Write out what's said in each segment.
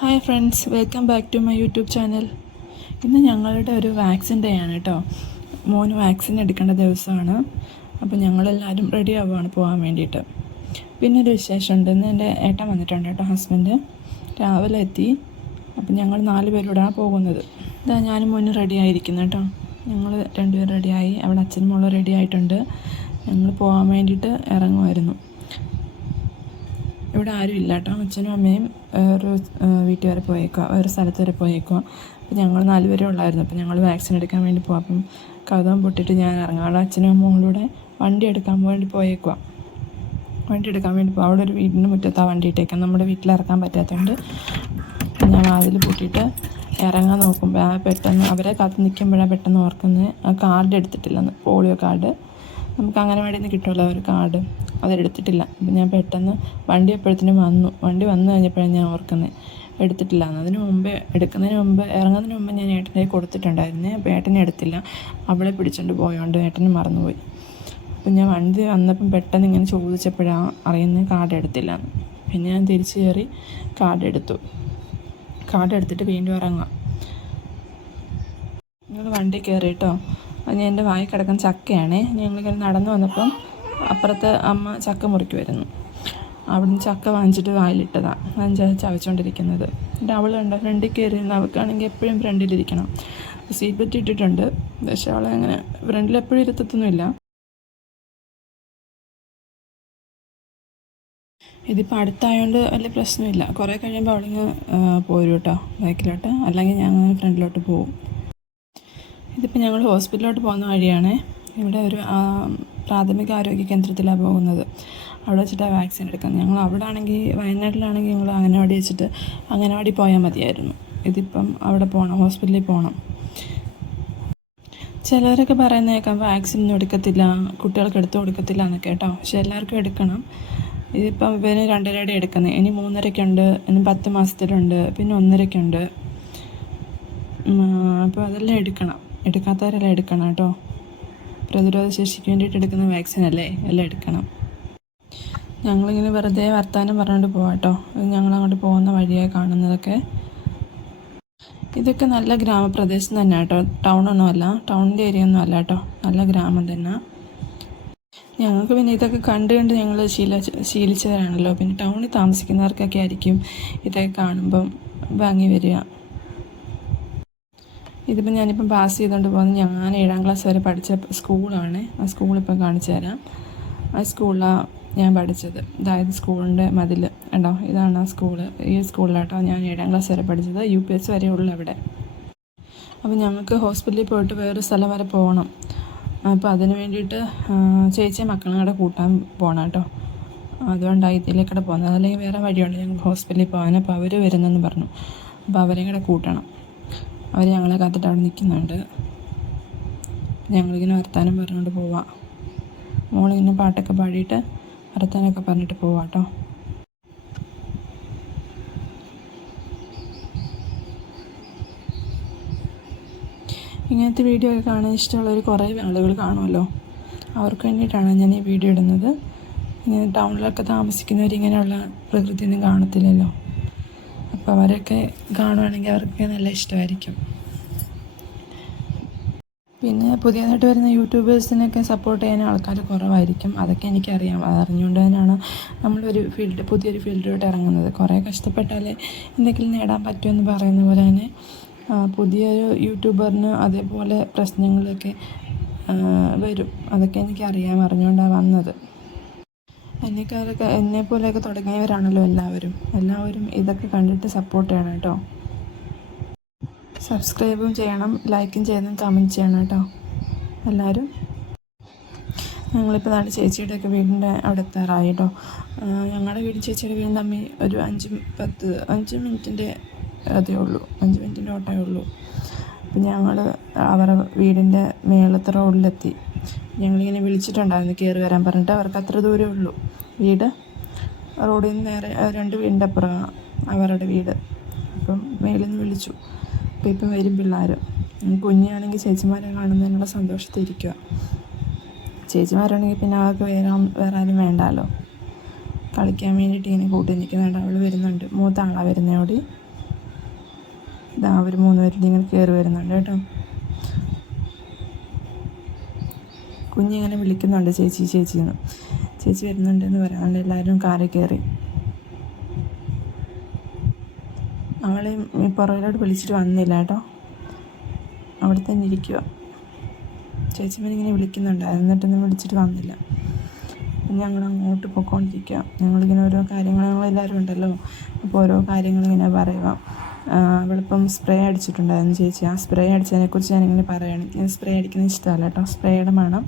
Hi friends, welcome back to my YouTube channel. ഇന്ന് ഞങ്ങളുടെ ഒരു വാക്സിൻ ഡേ ആണ് കേട്ടോ. മോന് വാക്സിൻ എടുക്കേണ്ട ദിവസമാണ്. അപ്പോൾ ഞങ്ങളെല്ലാവരും റെഡി ആവുകയാണ് പോകാൻ വേണ്ടിയിട്ട്. പിന്നെ ഒരു വിശേഷമുണ്ട്. ഇന്ന് എൻ്റെ ഏട്ടൻ വന്നിട്ടുണ്ട് കേട്ടോ, ഹസ്ബൻഡ് രാവിലെ എത്തി. അപ്പം ഞങ്ങൾ 4 പേരോടാണ് പോകുന്നത്. ഇതാ ഞാനും മോനും റെഡി ആയിരിക്കുന്നു കേട്ടോ. ഞങ്ങൾ 2 പേർ റെഡിയായി. അവിടെ അച്ഛനും മോളും റെഡി ആയിട്ടുണ്ട്. ഞങ്ങൾ പോകാൻ വേണ്ടിയിട്ട് ഇറങ്ങുമായിരുന്നു. ഇവിടെ ആരും ഇല്ല കേട്ടോ. അച്ഛനും അമ്മയും ഒരു വീട്ടിൽ വരെ പോയേക്കുക, ഒരു സ്ഥലത്ത് വരെ പോയേക്കുക. അപ്പോൾ ഞങ്ങൾ 4 പേരേ ഉള്ളായിരുന്നു. അപ്പോൾ ഞങ്ങൾ വാക്സിൻ എടുക്കാൻ വേണ്ടി പോകും. അപ്പം കതകം പൊട്ടിയിട്ട് ഞാൻ ഇറങ്ങാം. അവിടെ അച്ഛനും അമ്മയോടെ വണ്ടി എടുക്കാൻ വേണ്ടി പോയേക്കുക. വണ്ടി എടുക്കാൻ വേണ്ടി പോകും. അവിടെ ഒരു വീടിൻ്റെ മുറ്റത്താണ് വണ്ടി ഇട്ടേക്കാം. നമ്മുടെ വീട്ടിൽ ഇറക്കാൻ പറ്റാത്തതുകൊണ്ട് ഞാൻ വാതിൽ പൂട്ടിയിട്ട് ഇറങ്ങാൻ നോക്കുമ്പോൾ പെട്ടെന്ന് അവരെ കാത്ത് നിൽക്കുമ്പോഴാണ് പെട്ടെന്ന് ഓർക്കുന്നത് ആ കാർഡ് എടുത്തിട്ടില്ലെന്ന്. പോളിയോ കാർഡ് നമുക്ക് അംഗനവാടിയിൽ നിന്ന് കിട്ടുമല്ലോ ഒരു കാർഡ്, അതെടുത്തിട്ടില്ല. അപ്പം ഞാൻ പെട്ടെന്ന് വണ്ടി എപ്പോഴത്തേനും വണ്ടി വന്നു കഴിഞ്ഞപ്പോഴാണ് ഞാൻ ഓർക്കുന്നത് എടുത്തിട്ടില്ല എന്ന്. എടുക്കുന്നതിന് മുമ്പ് ഇറങ്ങുന്നതിന് മുമ്പ് ഞാൻ ഏട്ടനെ കൊടുത്തിട്ടുണ്ടായിരുന്നേ. അപ്പോൾ ഏട്ടനെ എടുത്തില്ല, അവളെ പിടിച്ചുകൊണ്ട് പോയോണ്ട് ഏട്ടന് മറന്നുപോയി. അപ്പം ഞാൻ വണ്ടി വന്നപ്പം പെട്ടെന്ന് ഇങ്ങനെ ചോദിച്ചപ്പോഴാണ് അറിയുന്നത് കാർഡ് എടുത്തില്ല എന്ന്. പിന്നെ ഞാൻ തിരിച്ച് കയറി കാർഡ് എടുത്തിട്ട് വീണ്ടും ഇറങ്ങാം. ഞങ്ങൾ വണ്ടി കയറി കേട്ടോ. അത് എൻ്റെ വായി കിടക്കുന്ന ചക്കയാണേ. ഞങ്ങളിങ്ങനെ നടന്നു വന്നപ്പം അപ്പുറത്ത് അമ്മ ചക്ക മുറിക്കുമായിരുന്നു. അവിടുന്ന് ചക്ക വാങ്ങിച്ചിട്ട് വായിലിട്ടതാണ്. ഞാൻ ചവച്ചുകൊണ്ടിരിക്കുന്നത്. എൻ്റെ അവളുണ്ട് ഫ്രണ്ടിൽ കയറി. അവൾക്കാണെങ്കിൽ എപ്പോഴും ഫ്രണ്ടിലിരിക്കണം. സീറ്റ് ബെൽറ്റ് ഇട്ടിട്ടുണ്ട്, പക്ഷേ അവളെ അങ്ങനെ ഫ്രണ്ടിൽ എപ്പോഴും ഇരുത്തത്തൊന്നുമില്ല. ഇതിപ്പോൾ അടുത്തായതുകൊണ്ട് വലിയ പ്രശ്നമില്ല. കുറേ കഴിയുമ്പോൾ അവളിങ്ങ് പോരും കേട്ടോ ബാക്കിലോട്ട്, അല്ലെങ്കിൽ ഞങ്ങൾ ഫ്രണ്ടിലോട്ട് പോകും. ഇതിപ്പോൾ ഞങ്ങൾ ഹോസ്പിറ്റലിലോട്ട് പോകുന്ന വഴിയാണ്. ഇവിടെ ഒരു പ്രാഥമിക ആരോഗ്യ കേന്ദ്രത്തിലാണ് പോകുന്നത്. അവിടെ വെച്ചിട്ടാണ് വാക്സിൻ എടുക്കുന്നത്. ഞങ്ങൾ അവിടെ ആണെങ്കിൽ വയനാട്ടിലാണെങ്കിൽ ഞങ്ങൾ അംഗനവാടി പോയാൽ മതിയായിരുന്നു. ഇതിപ്പം അവിടെ പോകണം, ഹോസ്പിറ്റലിൽ പോകണം. ചിലരൊക്കെ പറയുന്നേക്കാം വാക്സിൻ ഒന്നും എടുക്കത്തില്ല, കുട്ടികൾക്ക് എടുത്തു കൊടുക്കത്തില്ല എന്നൊക്കെ കേട്ടോ. പക്ഷെ എല്ലാവർക്കും എടുക്കണം. ഇതിപ്പം ഇവന് 2.5 എടുക്കുന്നത്. ഇനി 3.5 ഇനി 10 മാസത്തിലുണ്ട്, പിന്നെ 1.5 അപ്പോൾ അതെല്ലാം എടുക്കാത്തവരെല്ലാം എടുക്കണം കേട്ടോ. പ്രതിരോധ ശേഷിക്ക് വേണ്ടിയിട്ട് എടുക്കുന്ന വാക്സിൻ അല്ലേ, എല്ലാം എടുക്കണം. ഞങ്ങളിങ്ങനെ വെറുതെ വർത്താനം പറഞ്ഞുകൊണ്ട് പോകാം കേട്ടോ. ഞങ്ങളങ്ങോട്ട് പോകുന്ന വഴിയായി കാണുന്നതൊക്കെ. ഇതൊക്കെ നല്ല ഗ്രാമപ്രദേശം തന്നെ കേട്ടോ, ടൗണൊന്നും അല്ല, ടൗണിൻ്റെ ഏരിയ ഒന്നും അല്ല കേട്ടോ, നല്ല ഗ്രാമം തന്നെ. ഞങ്ങൾക്ക് പിന്നെ ഇതൊക്കെ കണ്ട് ഞങ്ങൾ ശീലിച്ചവരാണല്ലോ. പിന്നെ ടൗണിൽ താമസിക്കുന്നവർക്കൊക്കെ ആയിരിക്കും ഇതൊക്കെ കാണുമ്പം ഭംഗി വരിക. ഇതിപ്പോൾ ഞാനിപ്പം പാസ് ചെയ്തുകൊണ്ട് പോകുന്നത് ഞാൻ 7ാം ക്ലാസ് വരെ പഠിച്ച സ്കൂളാണ്. ആ സ്കൂളിപ്പം കാണിച്ചു തരാം. ആ സ്കൂളിലാണ് ഞാൻ പഠിച്ചത്. അതായത് സ്കൂളിൻ്റെ മതിൽ ഉണ്ടോ, ഇതാണ് ആ സ്കൂള്. ഈ സ്കൂളിലാട്ടോ ഞാൻ 7ാം ക്ലാസ് വരെ പഠിച്ചത്. UPS വരെ ഉള്ളു അവിടെ. അപ്പോൾ ഞങ്ങൾക്ക് ഹോസ്പിറ്റലിൽ പോയിട്ട് വേറൊരു സ്ഥലം വരെ പോകണം. അപ്പോൾ അതിന് വേണ്ടിയിട്ട് ചേച്ചിയെ മക്കളും കൂടെ കൂട്ടാൻ പോകണം കേട്ടോ. അതുകൊണ്ടാണ് ഇതിലേക്കൂടെ പോകുന്നത്. അല്ലെങ്കിൽ വേറെ വഴിയുണ്ട് ഞങ്ങൾ ഹോസ്പിറ്റലിൽ പോകാൻ. അപ്പോൾ അവർ വരുന്നെന്ന് പറഞ്ഞു. അപ്പോൾ അവരെയും കൂടെ കൂട്ടണം. അവർ ഞങ്ങളെ കാത്തിട്ട് അവിടെ നിൽക്കുന്നുണ്ട്. ഞങ്ങളിങ്ങനെ വർത്താനം പറഞ്ഞുകൊണ്ട് പോവാം. മോളിങ്ങനെ പാട്ടൊക്കെ പാടിയിട്ട് വർത്താനമൊക്കെ പറഞ്ഞിട്ട് പോവാം കേട്ടോ. ഇങ്ങനത്തെ വീഡിയോ ഒക്കെ കാണാൻ ഇഷ്ടമുള്ളവർ കുറേ ആളുകൾ കാണുമല്ലോ. അവർക്ക് വേണ്ടിയിട്ടാണ് ഞാൻ ഈ വീഡിയോ ഇടുന്നത്. ഇങ്ങനെ ടൗണിലൊക്കെ താമസിക്കുന്നവർ ഇങ്ങനെയുള്ള പ്രകൃതിയൊന്നും കാണത്തില്ലല്ലോ. അപ്പോൾ അവരൊക്കെ കാണുവാണെങ്കിൽ അവർക്ക് നല്ല ഇഷ്ടമായിരിക്കും. പിന്നെ പുതിയതായിട്ട് വരുന്ന യൂട്യൂബേഴ്സിനൊക്കെ സപ്പോർട്ട് ചെയ്യാൻ ആൾക്കാർ കുറവായിരിക്കും. അതൊക്കെ എനിക്കറിയാം. അതറിഞ്ഞുകൊണ്ട് തന്നെയാണ് നമ്മളൊരു പുതിയൊരു ഫീൽഡിലോട്ട് ഇറങ്ങുന്നത്. കുറേ കഷ്ടപ്പെട്ടാലേ എന്തെങ്കിലും നേടാൻ പറ്റുമെന്ന് പറയുന്ന പോലെ തന്നെ പുതിയൊരു യൂട്യൂബറിന് അതേപോലെ പ്രശ്നങ്ങളൊക്കെ വരും. അതൊക്കെ എനിക്കറിയാം, അറിഞ്ഞുകൊണ്ടാണ് വന്നത്. എന്നെപ്പോലെയൊക്കെ തുടങ്ങിയവരാണല്ലോ എല്ലാവരും ഇതൊക്കെ കണ്ടിട്ട് സപ്പോർട്ട് ചെയ്യണം കേട്ടോ. സബ്സ്ക്രൈബും ചെയ്യണം, ലൈക്കും ചെയ്യണം, കമൻറ്റ് ചെയ്യണം കേട്ടോ എല്ലാവരും. ഞങ്ങളിപ്പോൾ നാളെ ചേച്ചിയുടെയൊക്കെ വീടിൻ്റെ അവിടെ എത്താറായി കേട്ടോ. ഞങ്ങളുടെ വീടും ചേച്ചിയുടെ വീടും തമ്മിൽ ഒരു 5 മിനിറ്റിൻ്റെ അതേ ഉള്ളൂ, 5 മിനിറ്റിൻ്റെ ഓട്ടമേ ഉള്ളൂ. അപ്പം ഞങ്ങൾ അവരുടെ വീടിൻ്റെ മേളത്തെ റോഡിലെത്തി. ഞങ്ങളിങ്ങനെ വിളിച്ചിട്ടുണ്ടായിരുന്നു കയറി വരാൻ പറഞ്ഞിട്ട്. അവർക്ക് അത്ര ദൂരമേ ഉള്ളൂ വീട്. റോഡിൽ നിന്ന് നേരെ 2 വീടിൻ്റെ അപ്പുറമാണ് അവരുടെ വീട്. അപ്പം മേളിൽ നിന്ന് വിളിച്ചു. അപ്പോൾ ഇപ്പം വരും പിള്ളേർ. കുഞ്ഞാണെങ്കിൽ ചേച്ചിമാരെ കാണുന്നതിനുള്ള സന്തോഷത്തിരിക്കുക. ചേച്ചിമാരാണെങ്കിൽ പിന്നെ അവർക്ക് വേറെ ആരും വേണ്ടാലോ. കളിക്കാൻ വേണ്ടിയിട്ട് ഇങ്ങനെ കൂട്ടി നിൽക്കുന്നുണ്ട്. അവൾ വരുന്നുണ്ട്, മൂത്ത ആളാണ് വരുന്നതോടി. ഇതാ അവർ 3 പേരും ഇങ്ങനെ കയറി വരുന്നുണ്ട് കേട്ടോ. കുഞ്ഞിങ്ങനെ വിളിക്കുന്നുണ്ട് ചേച്ചി ചേച്ചിന്ന്. ചേച്ചി വരുന്നുണ്ടെന്ന് പറയാനുണ്ട്. എല്ലാവരും കാറിൽ കയറി. അവളെ പുറകിലോട്ട് വിളിച്ചിട്ട് വന്നില്ല കേട്ടോ, അവിടെ തന്നെ ഇരിക്കുക. ചേച്ചിമാരിങ്ങനെ വിളിക്കുന്നുണ്ട്, എന്നിട്ടൊന്നും വിളിച്ചിട്ട് വന്നില്ല. ഞങ്ങൾ അങ്ങോട്ട് പോയിക്കൊണ്ടിരിക്കുക. ഞങ്ങളിങ്ങനെ ഓരോ കാര്യങ്ങൾ, ഞങ്ങളെല്ലാവരും ഉണ്ടല്ലോ, അപ്പോൾ ഓരോ കാര്യങ്ങളിങ്ങനെ പറയുക. അവളിപ്പം സ്പ്രേ അടിച്ചിട്ടുണ്ടായിരുന്നു ചേച്ചി. ആ സ്പ്രേ അടിച്ചതിനെക്കുറിച്ച് ഞാനിങ്ങനെ പറയുകയാണ്. എനിക്ക് സ്പ്രേ അടിക്കുന്നത് ഇഷ്ടമല്ല കേട്ടോ, സ്പ്രേയുടെ മണം.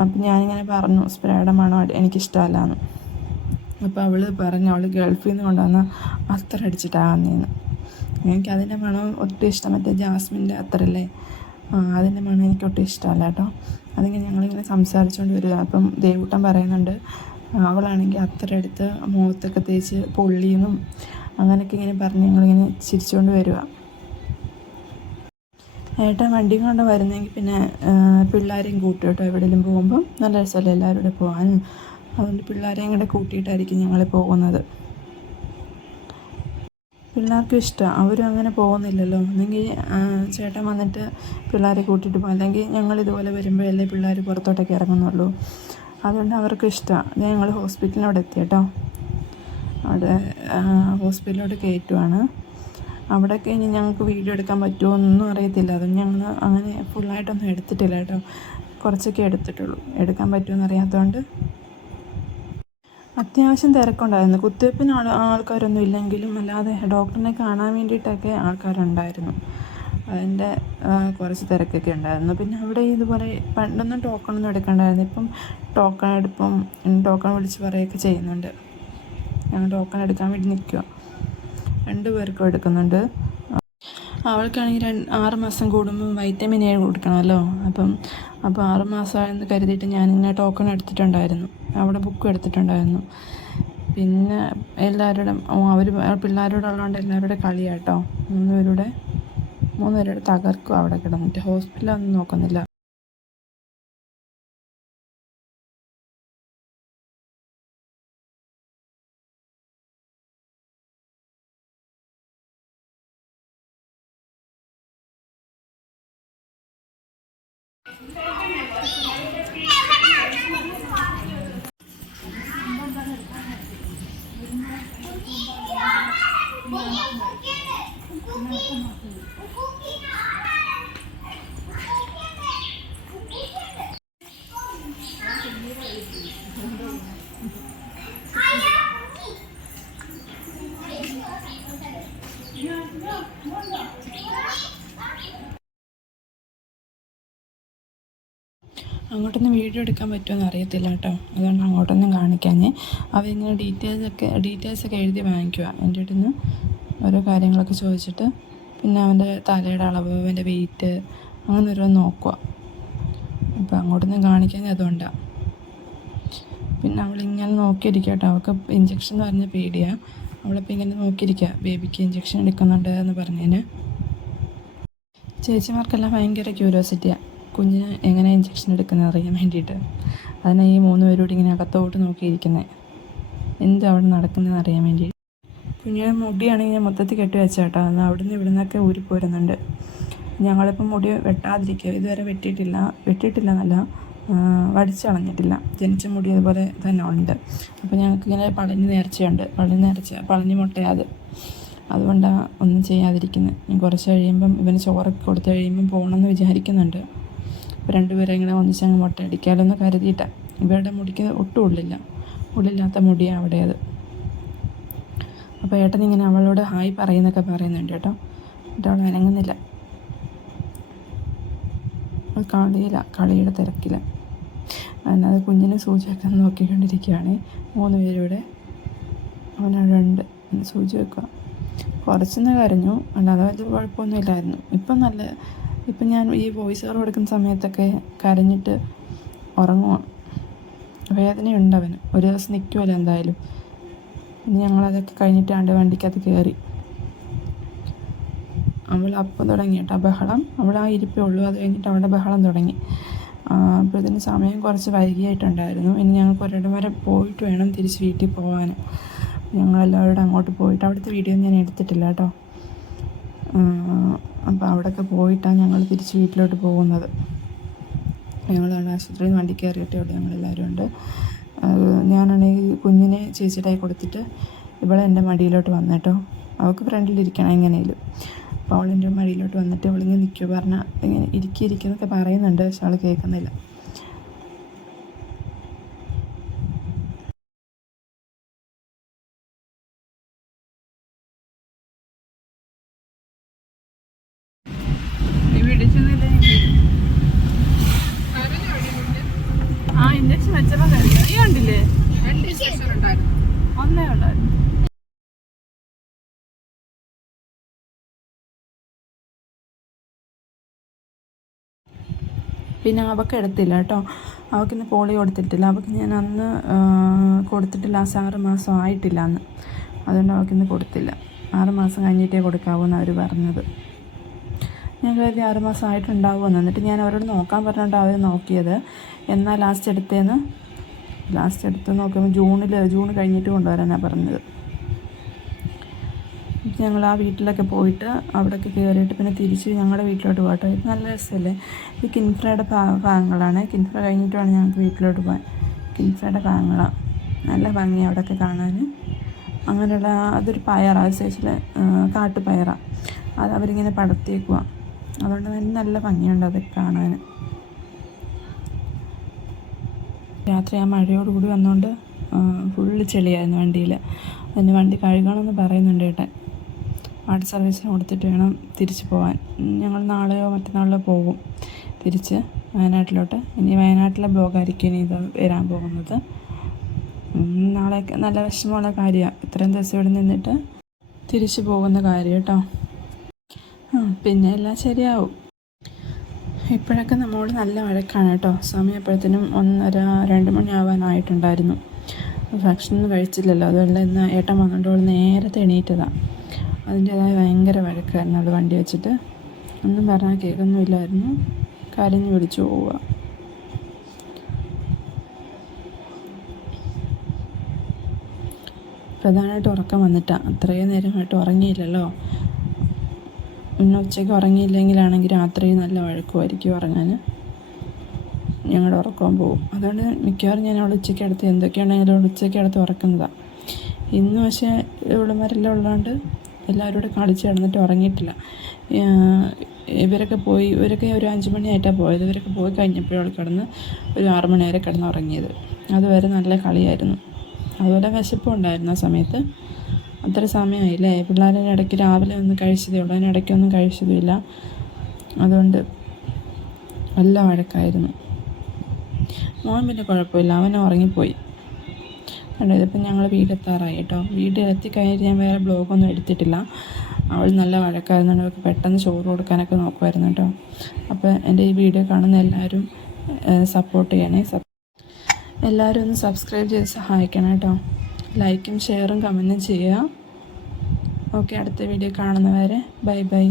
അപ്പം ഞാനിങ്ങനെ പറഞ്ഞു സ്പ്രേയുടെ മണം എനിക്കിഷ്ടമല്ല എന്ന്. അപ്പോൾ അവൾ പറഞ്ഞു അവൾ ഗൾഫിൽ നിന്ന് കൊണ്ടുവന്ന അത്തർ അടിച്ചിട്ടാണ് വന്നതെന്ന്. എനിക്കതിൻ്റെ മണം ഒട്ടും ഇഷ്ടം, മറ്റേ ജാസ്മിൻ്റെ അത്തറല്ലേ, അതിൻ്റെ മണം എനിക്കൊട്ടും ഇഷ്ടമല്ല കേട്ടോ. അതിങ്ങനെ ഞങ്ങളിങ്ങനെ സംസാരിച്ചുകൊണ്ട് വരിക. അപ്പം ദേവൂട്ടൻ പറയുന്നുണ്ട് അവളാണെങ്കിൽ അത്തറെടുത്ത് മുഖത്തൊക്കെ തേച്ച് പൊള്ളിയെന്നും അങ്ങനെയൊക്കെ ഇങ്ങനെ പറഞ്ഞ് ഞങ്ങളിങ്ങനെ ചിരിച്ചുകൊണ്ട് വരിക. ഏട്ടൻ വണ്ടിയും കൊണ്ട് വരുന്നെങ്കിൽ പിന്നെ പിള്ളേരെയും കൂട്ടി കേട്ടോ. എവിടെയെങ്കിലും പോകുമ്പം നല്ല രസമല്ലേ എല്ലാവരും കൂടെ പോകാൻ. അതുകൊണ്ട് പിള്ളേരെയും കൂടെ കൂട്ടിയിട്ടായിരിക്കും ഞങ്ങൾ പോകുന്നത്. പിള്ളേർക്കും ഇഷ്ടമാണ്, അവരും അങ്ങനെ പോകുന്നില്ലല്ലോ. എന്നെങ്കിൽ ചേട്ടൻ വന്നിട്ട് പിള്ളേരെ കൂട്ടിയിട്ട് പോകും, അല്ലെങ്കിൽ ഞങ്ങളിതുപോലെ വരുമ്പോഴല്ലേ പിള്ളേർ പുറത്തോട്ടൊക്കെ ഇറങ്ങുന്നുള്ളൂ. അതുകൊണ്ട് അവർക്കും ഇഷ്ടമാണ്. അത് ഞങ്ങൾ ഹോസ്പിറ്റലിനോട് എത്തി കേട്ടോ. അവിടെ ഹോസ്പിറ്റലിലോട്ട് കയറ്റുവാണ്. അവിടെയൊക്കെ ഇനി ഞങ്ങൾക്ക് വീഡിയോ എടുക്കാൻ പറ്റുമോ എന്നൊന്നും അറിയത്തില്ല. അതുകൊണ്ട് ഞങ്ങൾ അങ്ങനെ ഫുള്ളായിട്ടൊന്നും എടുത്തിട്ടില്ല കേട്ടോ, കുറച്ചൊക്കെ എടുത്തിട്ടുള്ളൂ. എടുക്കാൻ പറ്റുമെന്ന് അറിയാത്തതുകൊണ്ട്. അത്യാവശ്യം തിരക്കുണ്ടായിരുന്നു. കുത്തിവയ്പ്പിന് ആൾക്കാരൊന്നും ഇല്ലെങ്കിലും അല്ലാതെ ഡോക്ടറിനെ കാണാൻ വേണ്ടിയിട്ടൊക്കെ ആൾക്കാരുണ്ടായിരുന്നു. അതിൻ്റെ കുറച്ച് തിരക്കൊക്കെ ഉണ്ടായിരുന്നു. പിന്നെ അവിടെ ഇതുപോലെ പണ്ടൊന്നും ടോക്കണൊന്നും എടുക്കണ്ടായിരുന്നു. ഇപ്പം ടോക്കൺ വിളിച്ച് പറയുകയൊക്കെ ചെയ്യുന്നുണ്ട്. ഞങ്ങൾ ടോക്കൺ എടുക്കാൻ വേണ്ടി നിൽക്കുക. 2 പേർക്കും എടുക്കുന്നുണ്ട്. അവൾക്കാണെങ്കിൽ 6 മാസം കൂടുമ്പം വൈറ്റമിൻ എ കൊടുക്കണമല്ലോ. അപ്പോൾ 6 മാസമായെന്ന് കരുതിയിട്ട് ഞാനിങ്ങനെ ടോക്കൺ എടുത്തിട്ടുണ്ടായിരുന്നു. അവിടെ ബുക്കും എടുത്തിട്ടുണ്ടായിരുന്നു. പിന്നെ എല്ലാവരുടെ പിള്ളേരോടുള്ളതുകൊണ്ട് എല്ലാവരുടെ കളിയാട്ടോ. 3 പേരുടെ തകർക്കും അവിടെ കിടന്നിട്ട്. ഹോസ്പിറ്റലൊന്നും നോക്കുന്നില്ല. അങ്ങോട്ടൊന്നും വീഡിയോ എടുക്കാൻ പറ്റുമെന്ന് അറിയത്തില്ല കേട്ടോ. അതുകൊണ്ട് അങ്ങോട്ടൊന്നും കാണിക്കാഞ്ഞേ. അവരിങ്ങനെ ഡീറ്റെയിൽസൊക്കെ എഴുതി വാങ്ങിക്കുക എൻ്റെ അടുത്ത് നിന്ന്. ഓരോ കാര്യങ്ങളൊക്കെ ചോദിച്ചിട്ട് പിന്നെ അവൻ്റെ തലയുടെ അളവ്, അവൻ്റെ വെയിറ്റ് അങ്ങനെ ഓരോന്ന് നോക്കുക. അപ്പോൾ അങ്ങോട്ടൊന്നും കാണിക്കാഞ്ഞേ അതുകൊണ്ടാണ്. പിന്നെ അവളിങ്ങനെ നോക്കിയിരിക്കുക കേട്ടോ. അവൾക്ക് ഇഞ്ചക്ഷൻ എന്ന് പറഞ്ഞ പേടിയാണ്. അവളിപ്പോൾ ഇങ്ങനെ നോക്കിയിരിക്കുക, ബേബിക്ക് ഇഞ്ചക്ഷൻ എടുക്കുന്നുണ്ട് എന്ന് പറഞ്ഞതിന്. ചേച്ചിമാർക്കെല്ലാം ഭയങ്കര ക്യൂരിയോസിറ്റിയാണ് കുഞ്ഞിന് എങ്ങനെ ഇഞ്ചക്ഷൻ എടുക്കുന്നത് അറിയാൻ വേണ്ടിയിട്ട്. അതിനാ ഈ 3 പേരോട് ഇങ്ങനെ അകത്തോട്ട് നോക്കിയിരിക്കുന്നത്, എന്ത് അവിടെ നടക്കുന്നതെന്ന് അറിയാൻ വേണ്ടി. കുഞ്ഞിനെ മുടിയാണെങ്കിൽ ഞാൻ മൊത്തത്തിൽ കെട്ടി വെച്ച കേട്ടോ. എന്നാൽ അവിടുന്ന് ഇവിടുന്നൊക്കെ ഊരിപ്പോരുന്നുണ്ട്. ഞങ്ങളിപ്പം മുടി വെട്ടാതിരിക്കുക. ഇതുവരെ വെട്ടിയിട്ടില്ല എന്നല്ല, വടിച്ച് കളഞ്ഞിട്ടില്ല. ജനിച്ച മുടി അതുപോലെ തന്നെ ഉണ്ട്. അപ്പോൾ ഞങ്ങൾക്കിങ്ങനെ പളഞ്ഞ് നേർച്ചയുണ്ട്. പളഞ്ഞ് മുട്ടയാത്. അതുകൊണ്ടാണ് ഒന്നും ചെയ്യാതിരിക്കുന്നത്. ഞാൻ കുറച്ച് കഴിയുമ്പം ഇവന് ചോറൊക്കെ കൊടുത്ത് കഴിയുമ്പം പോകണമെന്ന് വിചാരിക്കുന്നുണ്ട്. അപ്പോൾ 2 പേരെ ഇങ്ങനെ ഒന്നിച്ചങ്ങ് മുട്ട അടിക്കാമല്ലോ എന്ന് കരുതിയിട്ടാണ്. ഇവരുടെ മുടിക്ക് ഒട്ടും ഉള്ളില്ലാത്ത മുടിയാണ് അവിടേത്. അപ്പോൾ ഏട്ടനിങ്ങനെ അവളോട് ഹായ് പറയുന്നൊക്കെ പറയുന്നുണ്ട് കേട്ടോ. എന്നിട്ട് അവൾ അനങ്ങുന്നില്ല. കളിയുടെ തിരക്കില്ല. അതിനകത്ത് കുഞ്ഞിനെ സൂചിയൊക്കെ നോക്കിക്കൊണ്ടിരിക്കുകയാണ്. 3 പേരൂടെ അവനവിടെ ഉണ്ട്. സൂചി വെക്കുക. കുറച്ചൊന്ന് കരഞ്ഞു, അല്ലാതെ വലിയ കുഴപ്പമൊന്നുമില്ലായിരുന്നു. ഇപ്പം ഞാൻ ഈ വോയിസ് ഓവർ കൊടുക്കുന്ന സമയത്തൊക്കെ കരഞ്ഞിട്ട് ഉറങ്ങുക. വേദനയുണ്ട് അവന്. ഒരു ദിവസം നിൽക്കുമല്ലോ എന്തായാലും. പിന്നെ ഞങ്ങളതൊക്കെ കഴിഞ്ഞിട്ടാണ്ട് വണ്ടിക്കകത്ത് കയറി. അവൾ അപ്പം തുടങ്ങി കേട്ടോ ബഹളം. അവൾ ആ ഇരിപ്പേ ഉള്ളൂ. അത് കഴിഞ്ഞിട്ട് അവളുടെ ബഹളം തുടങ്ങി. അപ്പോൾ ഇതിന് സമയം കുറച്ച് വൈകിയായിട്ടുണ്ടായിരുന്നു. ഇനി ഞങ്ങൾക്ക് ഒരിടം വരെ പോയിട്ട് വേണം തിരിച്ച് വീട്ടിൽ പോകാൻ. ഞങ്ങളെല്ലാവരും അങ്ങോട്ട് പോയിട്ട് അവിടുത്തെ വീഡിയോ ഞാൻ എടുത്തിട്ടില്ല കേട്ടോ. അപ്പോൾ അവിടെയൊക്കെ പോയിട്ടാണ് ഞങ്ങൾ തിരിച്ച് വീട്ടിലോട്ട് പോകുന്നത്. ഞങ്ങളാണ് ആശുപത്രിയിൽ നിന്ന് വണ്ടി കയറിയിട്ടേ ഉള്ളൂ, ഞങ്ങളെല്ലാവരും ഉണ്ട്. ഞാനാണെങ്കിൽ കുഞ്ഞിനെ ചേച്ചിയുടെ കൈ കൊടുത്തിട്ട് ഇവളെ എൻ്റെ മടിയിലോട്ട് വന്നിട്ടോ, അവൾക്ക് ഫ്രണ്ടിലിരിക്കണം എങ്ങനെയും. അപ്പോൾ അവളെൻ്റെ മടിയിലോട്ട് വന്നിട്ട് ഇവളിങ്ങനെ നിൽക്കുക പറഞ്ഞാൽ ഇങ്ങനെ ഇരിക്കുന്നൊക്കെ പറയുന്നുണ്ട്, പക്ഷെ അവൾ കേൾക്കുന്നില്ല. ഇഞ്ചക്ഷൻ വെച്ചപ്പോൾ കഴിഞ്ഞു. ഈ കണ്ടില്ലേ, ഒന്നേ ഉണ്ടായിരുന്നു. പിന്നെ അവൾക്ക് എടുത്തില്ല കേട്ടോ, അവൾക്കിന്ന് പോളിയോ കൊടുത്തിട്ടില്ല. അവൾക്ക് ഞാൻ അന്ന് കൊടുത്തിട്ടില്ല, 6 മാസം ആയിട്ടില്ല അന്ന്, അതുകൊണ്ട് അവൾക്കിന്ന് കൊടുത്തില്ല. 6 മാസം കഴിഞ്ഞിട്ടേ കൊടുക്കാവൂന്ന് അവർ പറഞ്ഞത്. ഞാൻ കരുതി 6 മാസം ആയിട്ടുണ്ടാവുമെന്ന്. എന്നിട്ട് ഞാൻ അവരോട് നോക്കാൻ പറഞ്ഞുകൊണ്ട് അവർ നോക്കിയത്. എന്നാൽ ലാസ്റ്റ് എടുത്ത് നോക്കുമ്പോൾ ജൂൺ കഴിഞ്ഞിട്ട് കൊണ്ടുവരാനാണ് പറഞ്ഞത്. ഞങ്ങൾ ആ വീട്ടിലൊക്കെ പോയിട്ട് അവിടെയൊക്കെ കയറിയിട്ട് പിന്നെ തിരിച്ച് ഞങ്ങളുടെ വീട്ടിലോട്ട് പോകട്ടെ. ഇത് നല്ല രസമല്ലേ. ഈ കിൻഫ്രയുടെ ഭാഗങ്ങളാണ്. കിൻഫ്ര കഴിഞ്ഞിട്ട് വേണം ഞങ്ങൾക്ക് വീട്ടിലോട്ട് പോകാൻ. കിൻഫ്രയുടെ ഭാഗങ്ങളാണ്, നല്ല ഭംഗിയാണ് അവിടെയൊക്കെ കാണാൻ. അങ്ങനെയുള്ള അതൊരു പയറാണ്, സൈസിൽ കാട്ടുപയറാണ്. അത് അവരിങ്ങനെ പടർത്തിയേക്കുക, അതുകൊണ്ട് തന്നെ നല്ല ഭംഗിയുണ്ട് അതൊക്കെ കാണാൻ. രാത്രി ആ മഴയോടുകൂടി വന്നുകൊണ്ട് ഫുള്ള് ചെളിയായിരുന്നു വണ്ടിയിൽ. അതിന് വണ്ടി കഴുകണമെന്ന് പറയുന്നുണ്ട് ഏട്ടൻ. വാട്ടർ സർവീസിന് കൊടുത്തിട്ട് വേണം തിരിച്ച് പോകാൻ. ഞങ്ങൾ നാളെയോ മറ്റന്നാളിലോ പോകും തിരിച്ച് വയനാട്ടിലോട്ട്. ഇനി വയനാട്ടിലെ ബ്ലോഗായിരിക്കും ഇനി ഇത് വരാൻ പോകുന്നത്. നാളെയൊക്കെ നല്ല വിഷമമുള്ള കാര്യമാണ്, ഇത്രയും ദിവസം ഇവിടെ നിന്നിട്ട് തിരിച്ച് പോകുന്ന കാര്യം കേട്ടോ. പിന്നെ എല്ലാം ശരിയാവും. ഇപ്പോഴൊക്കെ നമ്മളോട് നല്ല വഴക്കാണ് കേട്ടോ. സമയം എപ്പോഴത്തേനും 1:30-2 മണിയാവാനായിട്ടുണ്ടായിരുന്നു. ഭക്ഷണമൊന്നും കഴിച്ചില്ലല്ലോ, അതുകൊണ്ട് ഇന്ന് ഏട്ടൻ വന്നുകൊണ്ട് അവൾ നേരത്തെ എണീറ്റതാണ്. അതിൻ്റേതായ ഭയങ്കര വഴക്കായിരുന്നു. അവൾ വണ്ടി വെച്ചിട്ട് ഒന്നും പറഞ്ഞാൽ കേൾക്കൊന്നുമില്ലായിരുന്നു, കരഞ്ഞു പിടിച്ചു പോവുക. പ്രധാനമായിട്ട് ഉറക്കം വന്നിട്ടാണ്. അത്രയും നേരമായിട്ട് ഉറങ്ങിയില്ലല്ലോ. പിന്നെ ഉച്ചയ്ക്ക് ഉറങ്ങിയില്ലെങ്കിലാണെങ്കിൽ രാത്രി നല്ല വഴക്കുമായിരിക്കും ഉറങ്ങാൻ. ഞങ്ങളുടെ ഉറക്കം പോവും. അതുകൊണ്ട് മിക്കവാറും ഞാൻ അവൾ ഉച്ചയ്ക്കടുത്ത് എന്തൊക്കെയാണെങ്കിലും അവൾ ഉച്ചയ്ക്കടുത്ത് ഉറക്കുന്നതാണ്. ഇന്ന് പക്ഷേ ഇവളുമാരെല്ലാം ഉള്ളതുകൊണ്ട് എല്ലാവരും കൂടെ കളിച്ച് കിടന്നിട്ട് ഉറങ്ങിയിട്ടില്ല. ഇവരൊക്കെ ഒരു 5 മണിയായിട്ടാണ് പോയത്. ഇവരൊക്കെ പോയി കഴിഞ്ഞപ്പോഴവൾ കിടന്ന് ഒരു 6 മണി വരെ കിടന്ന് ഉറങ്ങിയത്. അതുവരെ നല്ല കളിയായിരുന്നു. അതുപോലെ വിശപ്പും ഉണ്ടായിരുന്നു ആ സമയത്ത്. അത്ര സമയമായില്ലേ, പിള്ളേരുടെ ഇടയ്ക്ക് രാവിലെ ഒന്ന് കഴിച്ചതേ ഉള്ളൂ, അതിനിടയ്ക്കൊന്നും കഴിച്ചതുമില്ല. അതുകൊണ്ട് നല്ല വഴക്കായിരുന്നു. മോൻ പിന്നെ കുഴപ്പമില്ല, അവൻ ഉറങ്ങിപ്പോയി. ഇതിപ്പം ഞങ്ങൾ വീടെത്താറായി കേട്ടോ. വീട്ടിലെത്തിക്കഴിഞ്ഞിട്ട് ഞാൻ വേറെ ബ്ലോഗൊന്നും എടുത്തിട്ടില്ല. അവൾ നല്ല വഴക്കായിരുന്നുകൊണ്ട് അവൾക്ക് പെട്ടെന്ന് ചോറ് കൊടുക്കാനൊക്കെ നോക്കുമായിരുന്നു കേട്ടോ. അപ്പോൾ എൻ്റെ ഈ വീഡിയോ കാണുന്ന എല്ലാവരും സപ്പോർട്ട് ചെയ്യണേ. എല്ലാവരും ഒന്ന് സബ്സ്ക്രൈബ് ചെയ്ത് സഹായിക്കണം കേട്ടോ. ലൈക്കും ഷെയറും കമൻറ്റും ചെയ്യുക. ഓക്കെ, അടുത്ത വീഡിയോ കാണുന്നവരെ ബൈ.